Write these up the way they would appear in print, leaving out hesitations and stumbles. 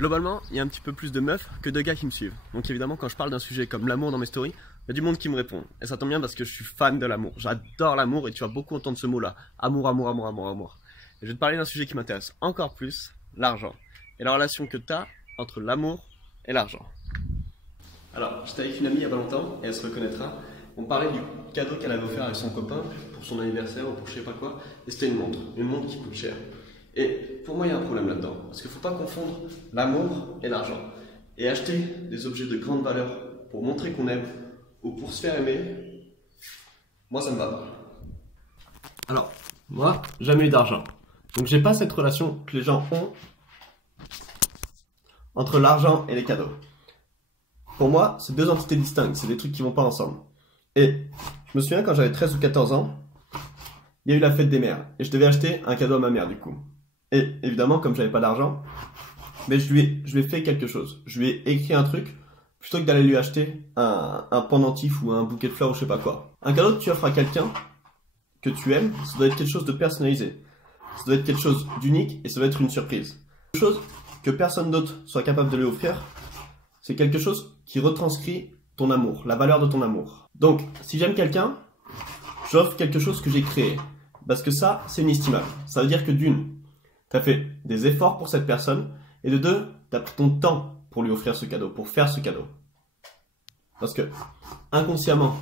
Globalement, il y a un petit peu plus de meufs que de gars qui me suivent. Donc évidemment, quand je parle d'un sujet comme l'amour dans mes stories, il y a du monde qui me répond. Et ça tombe bien parce que je suis fan de l'amour. J'adore l'amour et tu vas beaucoup entendre ce mot-là. Amour, amour, amour, amour, amour. Et je vais te parler d'un sujet qui m'intéresse encore plus, l'argent. Et la relation que tu as entre l'amour et l'argent. Alors, j'étais avec une amie il y a pas longtemps et elle se reconnaîtra. On parlait du cadeau qu'elle avait offert avec son copain pour son anniversaire ou pour je sais pas quoi. Et c'était une montre qui coûte cher. Et pour moi, il y a un problème là-dedans. Parce qu'il ne faut pas confondre l'amour et l'argent. Et acheter des objets de grande valeur pour montrer qu'on aime ou pour se faire aimer, moi, ça me va pas. Alors, moi, jamais eu d'argent. Donc, j'ai pas cette relation que les gens ont entre l'argent et les cadeaux. Pour moi, c'est deux entités distinctes. C'est des trucs qui vont pas ensemble. Et je me souviens quand j'avais 13 ou 14 ans, il y a eu la fête des mères. Et je devais acheter un cadeau à ma mère, du coup. Et évidemment, comme j'avais pas d'argent, mais je lui ai fait quelque chose. Je lui ai écrit un truc plutôt que d'aller lui acheter un pendentif ou un bouquet de fleurs ou je sais pas quoi. Un cadeau que tu offres à quelqu'un que tu aimes, ça doit être quelque chose de personnalisé. Ça doit être quelque chose d'unique et ça doit être une surprise. Quelque chose que personne d'autre soit capable de lui offrir, c'est quelque chose qui retranscrit ton amour, la valeur de ton amour. Donc, si j'aime quelqu'un, j'offre quelque chose que j'ai créé. Parce que ça, c'est inestimable. Ça veut dire que d'une, tu as fait des efforts pour cette personne, et de deux, tu as pris ton temps pour lui offrir ce cadeau, pour faire ce cadeau. Parce que, inconsciemment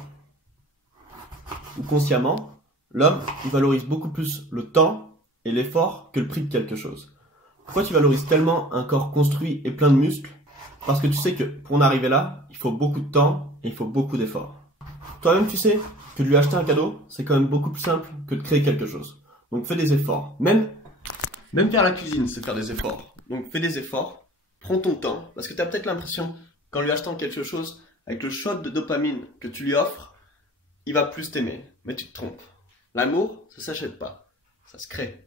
ou consciemment, l'homme, il valorise beaucoup plus le temps et l'effort que le prix de quelque chose. Pourquoi tu valorises tellement un corps construit et plein de muscles? Parce que tu sais que pour en arriver là, il faut beaucoup de temps et il faut beaucoup d'efforts. Toi-même, tu sais que de lui acheter un cadeau, c'est quand même beaucoup plus simple que de créer quelque chose. Donc fais des efforts. Même faire la cuisine, c'est faire des efforts. Donc fais des efforts, prends ton temps, parce que tu as peut-être l'impression qu'en lui achetant quelque chose, avec le shot de dopamine que tu lui offres, il va plus t'aimer. Mais tu te trompes. L'amour, ça s'achète pas, ça se crée.